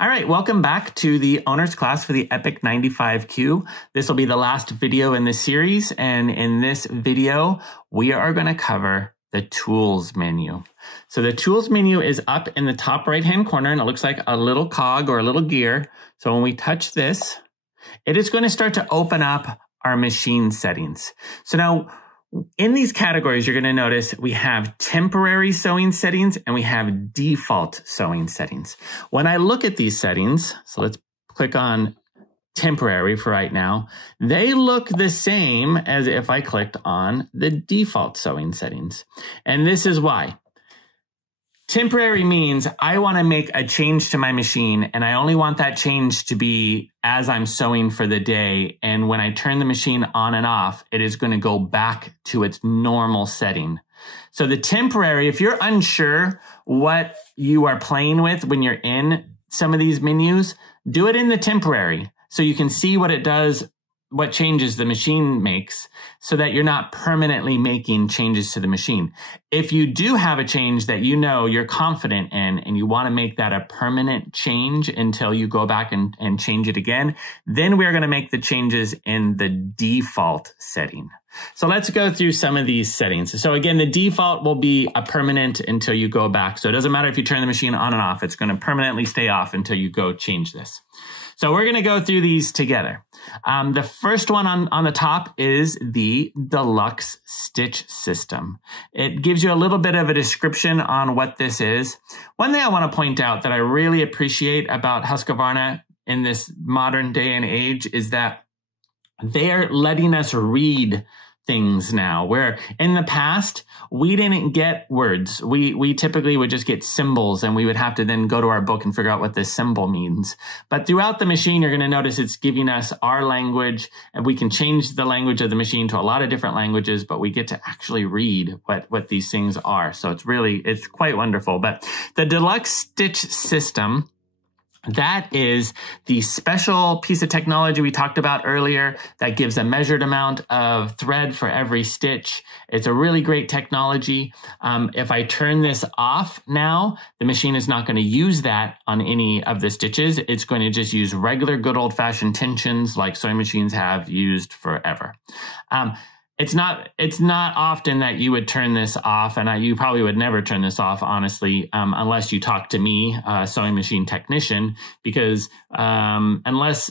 All right, welcome back to the owner's class for the Epic 95Q. This will be the last video in this series, and in this video, we are going to cover the tools menu. So the tools menu is up in the top right-hand corner, and it looks like a little cog or a little gear. So when we touch this, it is going to start to open up our machine settings. So now, in these categories, you're going to notice we have temporary sewing settings and we have default sewing settings. When I look at these settings, so let's click on temporary for right now, they look the same as if I clicked on the default sewing settings. And this is why. Temporary means I want to make a change to my machine, and I only want that change to be as I'm sewing for the day. And when I turn the machine on and off, it is going to go back to its normal setting. So the temporary, if you're unsure what you are playing with when you're in some of these menus, do it in the temporary so you can see what it does, what changes the machine makes, so that you're not permanently making changes to the machine. If you do have a change that you know you're confident in and you want to make that a permanent change until you go back and change it again, then we're going to make the changes in the default setting. So let's go through some of these settings. So again, the default will be a permanent until you go back. So it doesn't matter if you turn the machine on and off, it's going to permanently stay off until you go change this. So we're going to go through these together. The first one on the top is the deluxe stitch system. It gives you a little bit of a description on what this is. One thing I want to point out that I really appreciate about Husqvarna in this modern day and age is that they're letting us read things now, where in the past, we didn't get words. We typically would just get symbols, and we would have to then go to our book and figure out what this symbol means. But throughout the machine, you're going to notice it's giving us our language, and we can change the language of the machine to a lot of different languages, but we get to actually read what these things are. So it's quite wonderful. But the deluxe stitch system, that is the special piece of technology we talked about earlier that gives a measured amount of thread for every stitch. It's a really great technology. If I turn this off now, the machine is not going to use that on any of the stitches. It's going to just use regular good old-fashioned tensions like sewing machines have used forever. It's not often that you would turn this off, and you probably would never turn this off, honestly, unless you talk to me, a sewing machine technician, because unless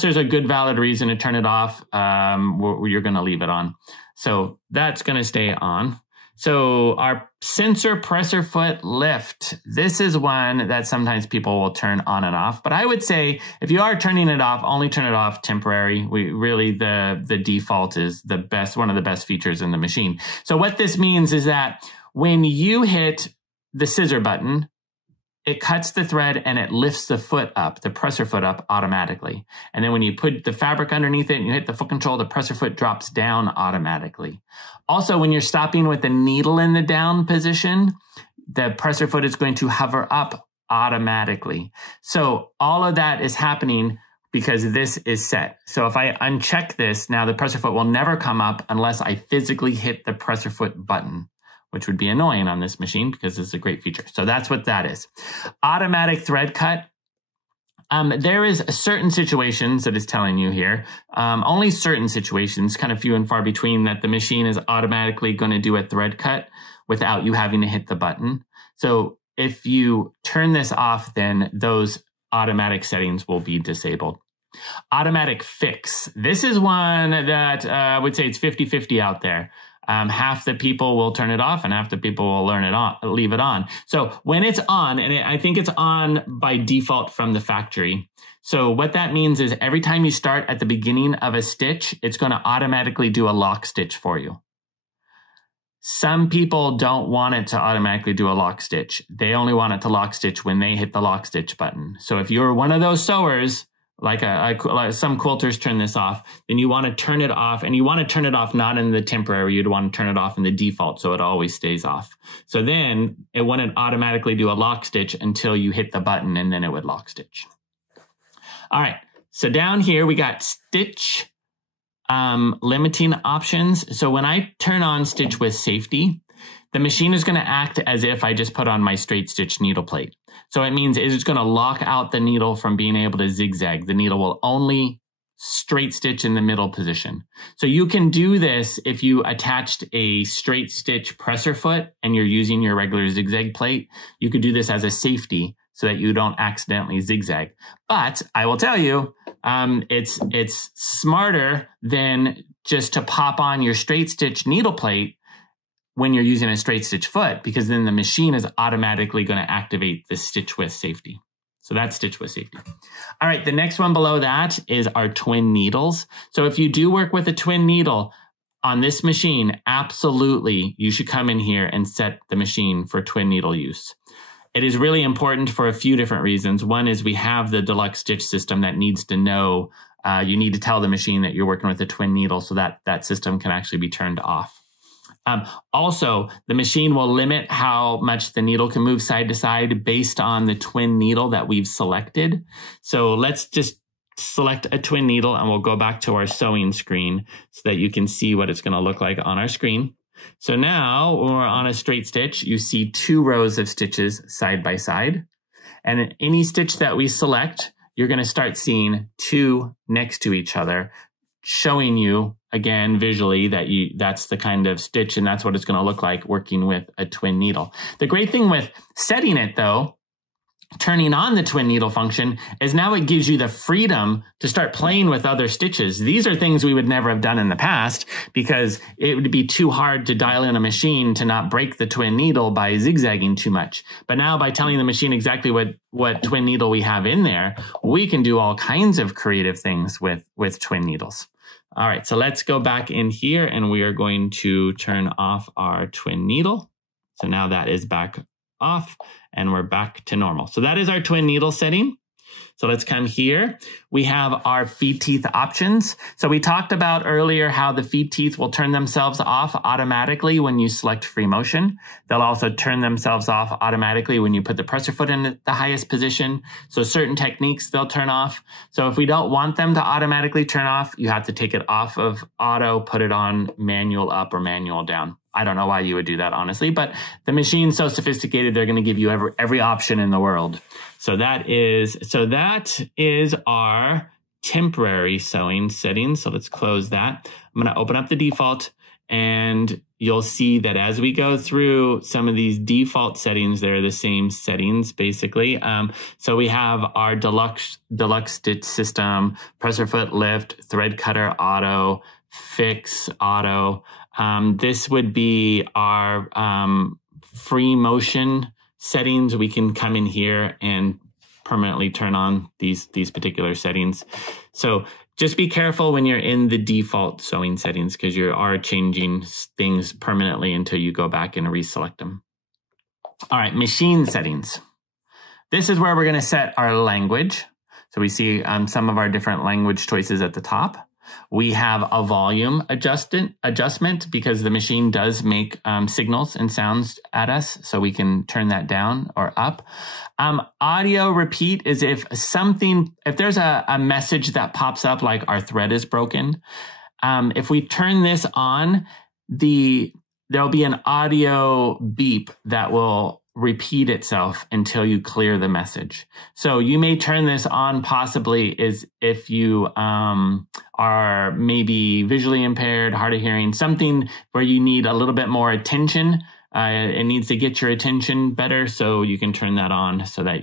there's a good valid reason to turn it off, you're going to leave it on. So that's going to stay on. So our sensor presser foot lift, this is one that sometimes people will turn on and off. But I would say if you are turning it off, only turn it off temporary. The default is the best, one of the best features in the machine. So what this means is that when you hit the scissor button, it cuts the thread and it lifts the foot up, the presser foot up automatically. And then when you put the fabric underneath it and you hit the foot control, the presser foot drops down automatically. Also, when you're stopping with the needle in the down position, the presser foot is going to hover up automatically. So all of that is happening because this is set. So if I uncheck this, now the presser foot will never come up unless I physically hit the presser foot button, which would be annoying on this machine because it's a great feature. So that's what that is. Automatic thread cut. There is certain situations that it's telling you here, only certain situations, kind of few and far between, that the machine is automatically going to do a thread cut without you having to hit the button. So if you turn this off, then those automatic settings will be disabled. Automatic fix. This is one that I would say it's 50-50 out there. Half the people will turn it off and half the people will leave it on. So when it's on, and I think it's on by default from the factory. So what that means is every time you start at the beginning of a stitch, it's going to automatically do a lock stitch for you. Some people don't want it to automatically do a lock stitch. They only want it to lock stitch when they hit the lock stitch button. So if you're one of those sewers, like some quilters turn this off, then you want to turn it off, and you want to turn it off not in the temporary, you'd want to turn it off in the default so it always stays off. So then it wouldn't automatically do a lock stitch until you hit the button, and then it would lock stitch. All right, so down here we got stitch limiting options. So when I turn on stitch with safety, the machine is going to act as if I just put on my straight stitch needle plate. So it means it's going to lock out the needle from being able to zigzag. The needle will only straight stitch in the middle position. So you can do this if you attached a straight stitch presser foot and you're using your regular zigzag plate. You could do this as a safety so that you don't accidentally zigzag. But I will tell you, it's smarter than just to pop on your straight stitch needle plate when you're using a straight stitch foot, because then the machine is automatically going to activate the stitch with safety. So that's stitch with safety. All right, the next one below that is our twin needles. So if you do work with a twin needle on this machine, absolutely, you should come in here and set the machine for twin needle use. It is really important for a few different reasons. One is we have the deluxe stitch system that needs to know, you need to tell the machine that you're working with a twin needle so that that system can actually be turned off. Also, the machine will limit how much the needle can move side to side based on the twin needle that we've selected. So let's just select a twin needle and we'll go back to our sewing screen so that you can see what it's going to look like on our screen. So now when we're on a straight stitch, you see 2 rows of stitches side by side. And in any stitch that we select, you're going to start seeing 2 next to each other, showing you again visually that that's the kind of stitch and that's what it's going to look like working with a twin needle. The great thing with setting it though, turning on the twin needle function, is now it gives you the freedom to start playing with other stitches. These are things we would never have done in the past because it would be too hard to dial in a machine to not break the twin needle by zigzagging too much. But now by telling the machine exactly what twin needle we have in there, we can do all kinds of creative things with twin needles. All right, so let's go back in here and we are going to turn off our twin needle. So now that is back off and we're back to normal. So that is our twin needle setting. So let's come here. We have our feed teeth options. So we talked about earlier how the feed teeth will turn themselves off automatically when you select free motion. They'll also turn themselves off automatically when you put the presser foot in the highest position. So certain techniques they'll turn off. So if we don't want them to automatically turn off, you have to take it off of auto, put it on manual up or manual down. I don't know why you would do that, honestly, but the machine's so sophisticated, they're going to give you every option in the world. So that is our temporary sewing settings. So let's close that. I'm going to open up the default and you'll see that as we go through some of these default settings, they're the same settings basically. So we have our deluxe stitch system, presser foot lift, thread cutter auto, fix auto. This would be our free motion settings. We can come in here and permanently turn on these particular settings. So just be careful when you're in the default sewing settings because you are changing things permanently until you go back and reselect them. All right, machine settings. This is where we're going to set our language. So we see some of our different language choices at the top. We have a volume adjustment because the machine does make signals and sounds at us, so we can turn that down or up. Audio repeat is if there's a message that pops up like our thread is broken. If we turn this on, there'll be an audio beep that will repeat itself until you clear the message. So you may turn this on possibly is if you are maybe visually impaired, hard of hearing, something where you need a little bit more attention. It needs to get your attention better, so you can turn that on so that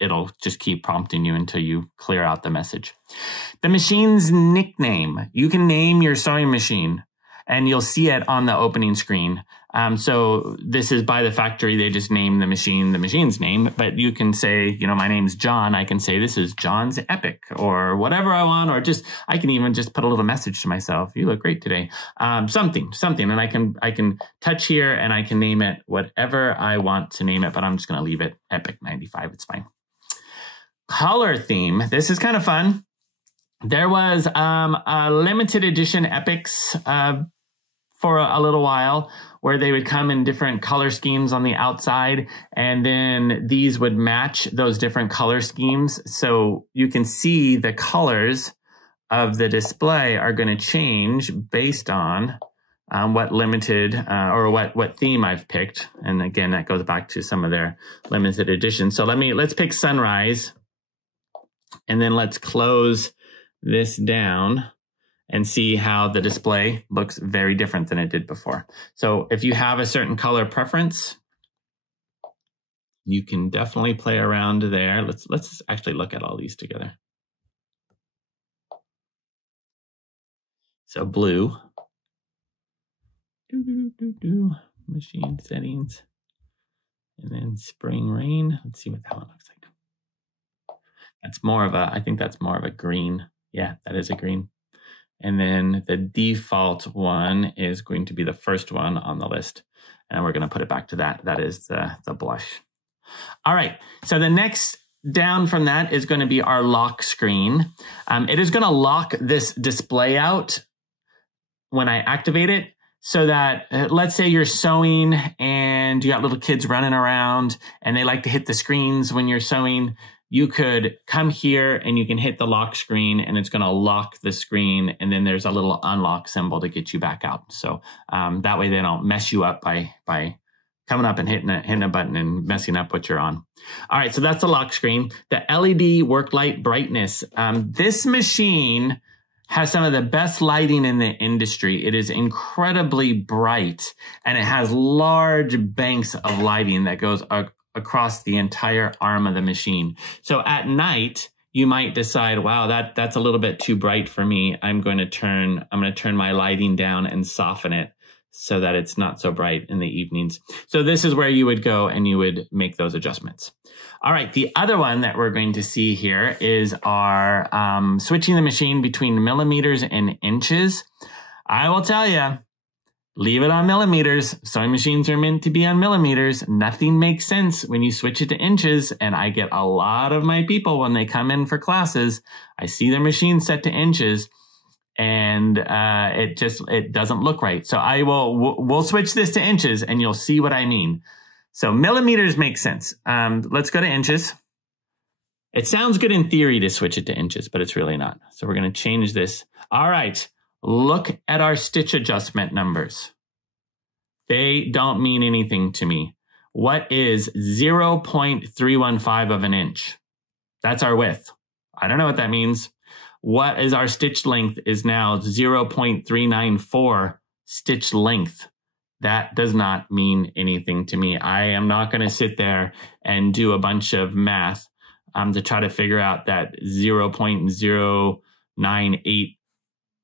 it'll just keep prompting you until you clear out the message. The machine's nickname. You can name your sewing machine and you'll see it on the opening screen. So this is by the factory. They just name the machine's name, but you can say, my name's John. I can say this is John's Epic or whatever I want, or I can even just put a little message to myself. You look great today. Something. And I can touch here and I can name it whatever I want to name it, but I'm just going to leave it Epic 95. It's fine. Color theme. This is kind of fun. There was a limited edition Epics for a little while where they would come in different color schemes on the outside, and then these would match those different color schemes. So you can see the colors of the display are going to change based on what limited or what theme I've picked. And again, that goes back to some of their limited editions. So let's pick sunrise, and then let's close this down and see how the display looks very different than it did before. So if you have a certain color preference, you can definitely play around there. Let's actually look at all these together. So blue, machine settings, and then spring rain. Let's see what that one looks like. That's more of a, I think that's more of a green. Yeah, that is a green. And then the default one is going to be the first one on the list. And we're going to put it back to that. That is the blush. All right. So the next down from that is going to be our lock screen. It is going to lock this display out when I activate it, so that let's say you're sewing and you got little kids running around and they like to hit the screens when you're sewing. You could come here and you can hit the lock screen, and it's going to lock the screen. And then there's a little unlock symbol to get you back out. So that way they don't mess you up by coming up and hitting a button and messing up what you're on. All right, so that's the lock screen. The LED work light brightness. This machine has some of the best lighting in the industry. It is incredibly bright, and it has large banks of lighting that goes across the entire arm of the machine. So at night, you might decide, wow, that's a little bit too bright for me. I'm going to turn my lighting down and soften it so that it's not so bright in the evenings. So this is where you would go and you would make those adjustments. All right, the other one that we're going to see here is our switching the machine between millimeters and inches. I will tell you, leave it on millimeters. Sewing machines are meant to be on millimeters. Nothing makes sense when you switch it to inches. And I get a lot of my people when they come in for classes, I see their machine set to inches, and it doesn't look right. So we'll switch this to inches and you'll see what I mean. So millimeters make sense. Let's go to inches. It sounds good in theory to switch it to inches, but it's really not. So we're going to change this. All right. Look at our stitch adjustment numbers. They don't mean anything to me. What is 0.315 of an inch? That's our width. I don't know what that means. What is our stitch length is now 0.394 stitch length. That does not mean anything to me. I am not going to sit there and do a bunch of math to try to figure out that 0.098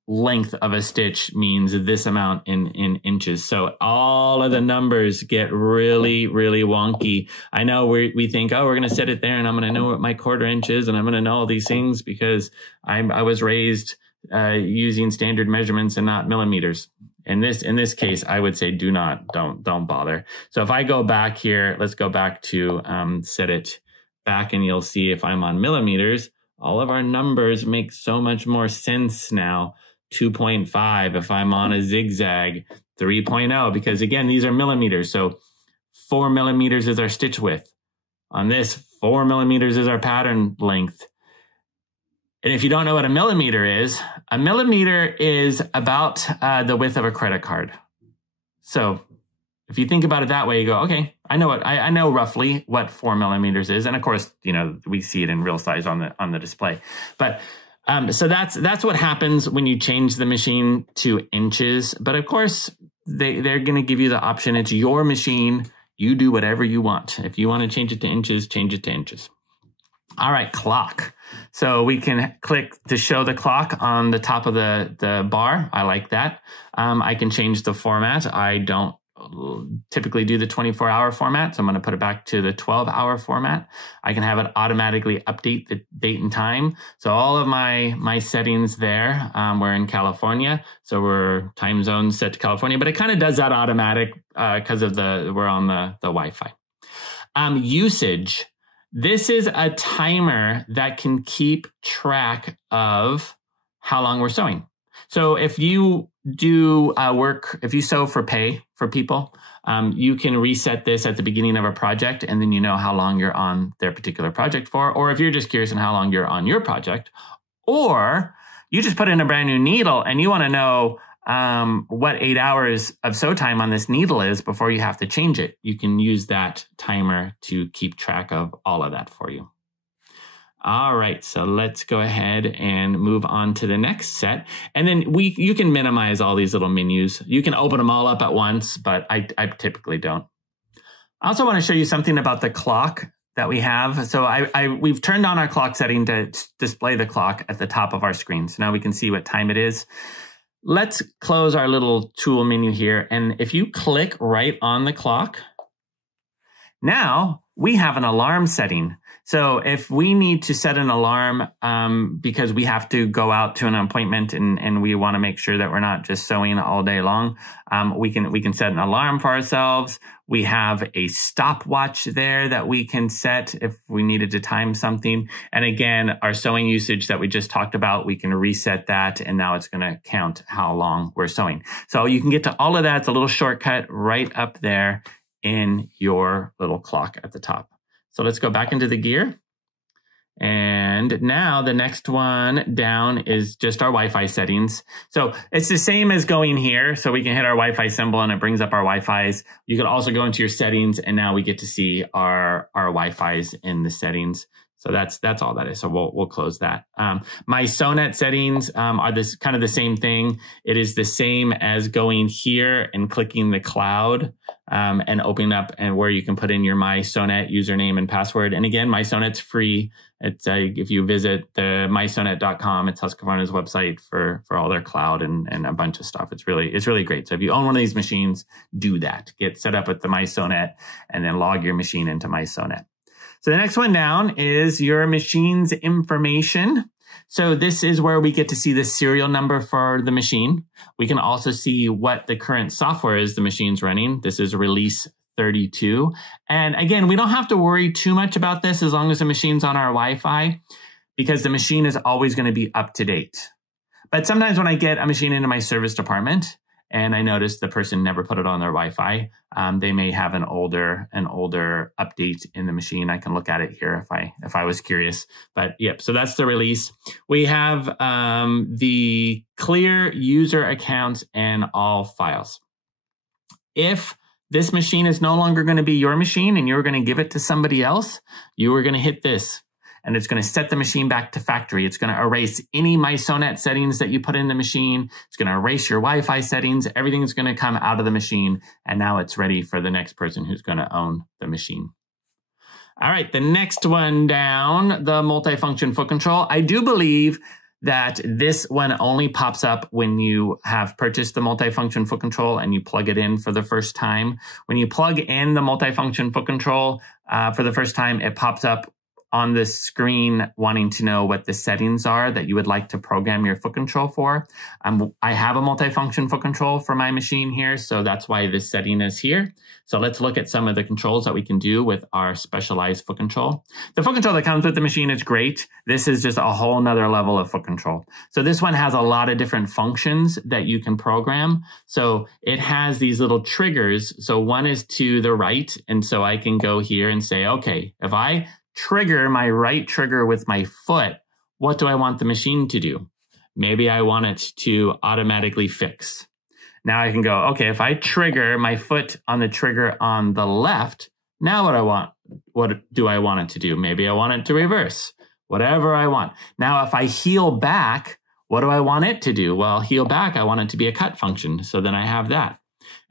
length of a stitch means this amount in inches. So all of the numbers get really, really wonky. I know we think, oh, we're going to set it there and I'm going to know what my quarter inch is and I'm going to know all these things because I was raised using standard measurements and not millimeters. In this case, I would say don't bother. So if I go back here, let's go back to set it back, and you'll see if I'm on millimeters, all of our numbers make so much more sense now. 2.5 if I'm on a zigzag, 3.0, because again, these are millimeters. So 4 millimeters is our stitch width. On this, 4 millimeters is our pattern length. And if you don't know what a millimeter is about the width of a credit card. So if you think about it that way, you go, okay, I know roughly what 4 millimeters is. And of course, we see it in real size on the display. But so that's what happens when you change the machine to inches. But of course, they're going to give you the option. It's your machine. You do whatever you want. If you want to change it to inches, change it to inches. All right, clock. So we can click to show the clock on the top of the bar. I like that. I can change the format. I don't typically do the 24-hour format, so I'm going to put it back to the 12-hour format. I can have it automatically update the date and time. So all of my settings there, we're in California, so we're time zone set to California, but it kind of does that automatic because of we're on the Wi-Fi. Usage. This is a timer that can keep track of how long we're sewing. So if you do if you sew for pay for people, you can reset this at the beginning of a project, and then you know how long you're on their particular project for. Or if you're just curious on how long you're on your project, or you just put in a brand new needle and you want to know what 8 hours of sew time on this needle is before you have to change it. You can use that timer to keep track of all of that for you. All right, so let's go ahead and move on to the next set. And then you can minimize all these little menus. You can open them all up at once, but I typically don't. I also want to show you something about the clock that we have. So we've turned on our clock setting to display the clock at the top of our screen. So now we can see what time it is. Let's close our little tool menu here. And if you click right on the clock, now we have an alarm setting. So if we need to set an alarm because we have to go out to an appointment and we want to make sure that we're not just sewing all day long, we can set an alarm for ourselves. We have a stopwatch there that we can set if we needed to time something. And again, our sewing usage that we just talked about, we can reset that, and now it's going to count how long we're sewing. So you can get to all of that. It's a little shortcut right up there in your little clock at the top. So let's go back into the gear. And now the next one down is just our Wi-Fi settings. So it's the same as going here. So we can hit our Wi-Fi symbol and it brings up our Wi-Fis. You could also go into your settings and now we get to see our Wi-Fis in the settings. So that's all that is. So we'll close that. My SewNet settings are this kind of the same thing. It is the same as going here and clicking the cloud and opening up and where you can put in your My SewNet username and password. And again, My SewNet's free. It's if you visit the mysewnet.com, it's Husqvarna's website for all their cloud and a bunch of stuff. It's really great. So if you own one of these machines, do that. Get set up with the My SewNet and then log your machine into My SewNet. So the next one down is your machine's information. So this is where we get to see the serial number for the machine. We can also see what the current software is the machine's running. This is release 32. And again, we don't have to worry too much about this as long as the machine's on our Wi-Fi, because the machine is always going to be up to date. But sometimes when I get a machine into my service department and I notice the person never put it on their Wi-Fi, they may have an older update in the machine. I can look at it here if I was curious. But yep, so that's the release. We have the clear user accounts and all files. If this machine is no longer going to be your machine and you're going to give it to somebody else, you are going to hit this. And it's going to set the machine back to factory. It's going to erase any My SewNet settings that you put in the machine. It's going to erase your Wi-Fi settings. Everything's going to come out of the machine. And now it's ready for the next person who's going to own the machine. All right, the next one down, the multifunction foot control. I do believe that this one only pops up when you have purchased the multifunction foot control and you plug it in for the first time. When you plug in the multifunction foot control for the first time, it pops up on the screen wanting to know what the settings are that you would like to program your foot control for. I have a multifunction foot control for my machine here, so that's why this setting is here. So let's look at some of the controls that we can do with our specialized foot control. The foot control that comes with the machine is great. This is just a whole nother level of foot control. So this one has a lot of different functions that you can program. So it has these little triggers. So one is to the right, and so I can go here and say, okay, if I trigger my right trigger with my foot, what do I want the machine to do? Maybe I want it to automatically fix. Now I can go, okay, if I trigger my foot on the trigger on the left, now what do I want it to do? Maybe I want it to reverse, whatever I want. Now, if I heel back, what do I want it to do? Well, heel back, I want it to be a cut function. So then I have that.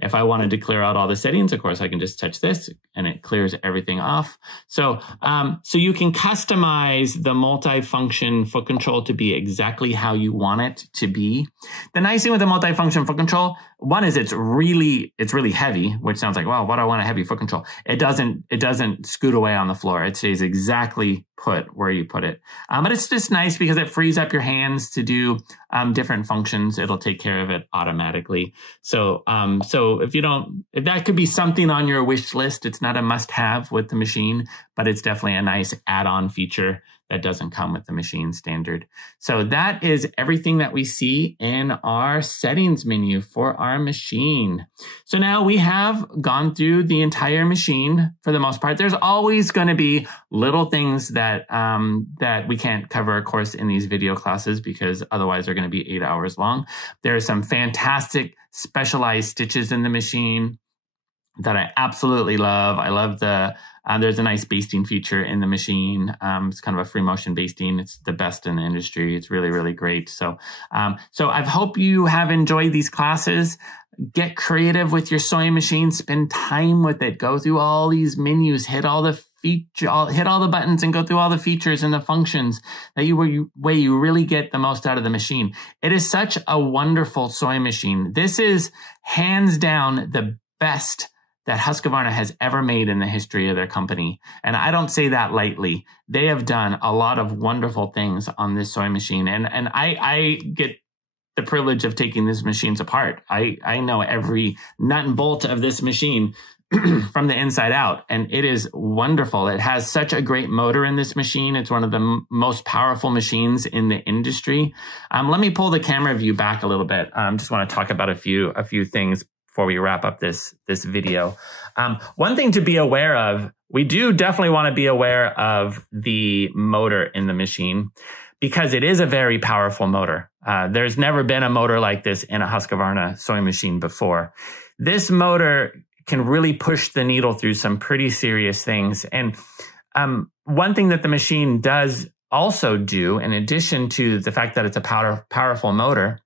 If I wanted to clear out all the settings, of course, I can just touch this and it clears everything off. So, so you can customize the multifunction foot control to be exactly how you want it to be. The nice thing with the multifunction foot control, one is it's really heavy, which sounds like, wow, why do I want a heavy foot control? It doesn't scoot away on the floor. It stays exactly put where you put it. But it's just nice because it frees up your hands to do different functions. It'll take care of it automatically. So, so if that could be something on your wish list, it's not a must-have with the machine, but it's definitely a nice add-on feature that doesn't come with the machine standard. So that is everything that we see in our settings menu for our machine. So now we have gone through the entire machine for the most part. There's always going to be little things that that we can't cover, of course, in these video classes, because otherwise they're going to be 8 hours long. There are some fantastic specialized stitches in the machine that I absolutely love. I love there's a nice basting feature in the machine. It's kind of a free motion basting. It's the best in the industry. It's really, really great. So I hope you have enjoyed these classes. Get creative with your sewing machine. Spend time with it. Go through all these menus. Hit all the buttons and go through all the features and the functions way you really get the most out of the machine. It is such a wonderful sewing machine. This is hands down the best that Husqvarna has ever made in the history of their company. And I don't say that lightly. They have done a lot of wonderful things on this sewing machine. And I get the privilege of taking these machines apart. I know every nut and bolt of this machine from the inside out, and it is wonderful. It has such a great motor in this machine. It's one of the most powerful machines in the industry. Let me pull the camera view back a little bit. Just want to talk about a few things before we wrap up this video. One thing to be aware of, we do definitely want to be aware of the motor in the machine, because it is a very powerful motor. There's never been a motor like this in a Husqvarna sewing machine before. This motor can really push the needle through some pretty serious things. And one thing that the machine does also do, in addition to the fact that it's a powerful motor,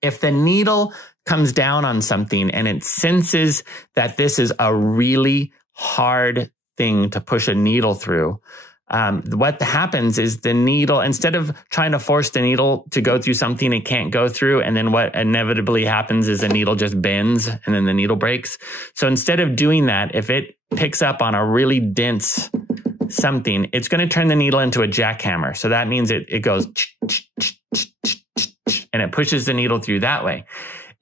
if the needle comes down on something and it senses that this is a really hard thing to push a needle through, what happens is the needle, instead of trying to force the needle to go through something it can't go through, and then what inevitably happens is the needle just bends and then the needle breaks. So instead of doing that, if it picks up on a really dense something, it's going to turn the needle into a jackhammer. So that means it goes and it pushes the needle through that way.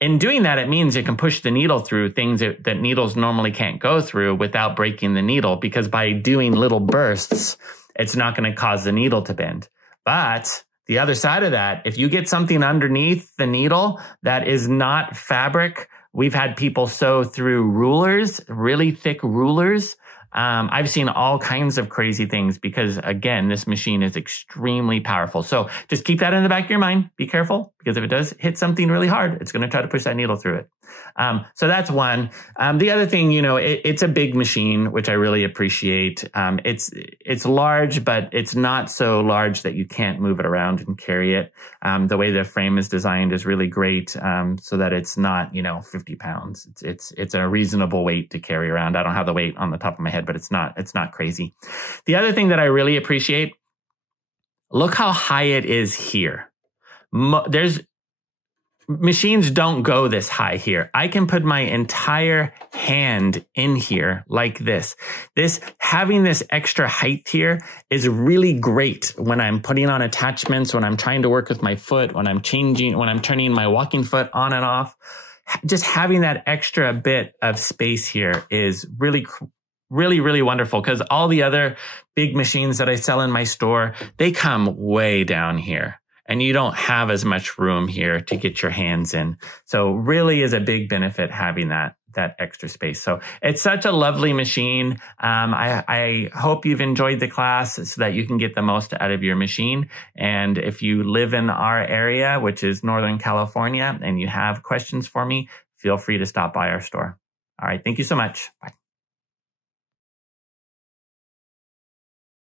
In doing that, it means it can push the needle through things that needles normally can't go through without breaking the needle, because by doing little bursts, it's not going to cause the needle to bend. But the other side of that, if you get something underneath the needle that is not fabric, we've had people sew through rulers, really thick rulers. I've seen all kinds of crazy things because, again, this machine is extremely powerful. So just keep that in the back of your mind. Be careful, because if it does hit something really hard, it's going to try to push that needle through it. So that's one. The other thing, it's a big machine, which I really appreciate. It's large, but it's not so large that you can't move it around and carry it. The way the frame is designed is really great, so that it's not, 50 pounds. It's a reasonable weight to carry around. I don't have the weight on the top of my head, but it's not crazy. The other thing that I really appreciate, look how high it is here. Machines don't go this high here. I can put my entire hand in here like this. Having this extra height here is really great when I'm putting on attachments, when I'm trying to work with my foot, when I'm turning my walking foot on and off. Just having that extra bit of space here is really, really wonderful, because all the other big machines that I sell in my store, they come way down here. And you don't have as much room here to get your hands in. So really is a big benefit having that extra space. So it's such a lovely machine. I hope you've enjoyed the class so that you can get the most out of your machine. And if you live in our area, which is Northern California, and you have questions for me, feel free to stop by our store. All right. Thank you so much. Bye.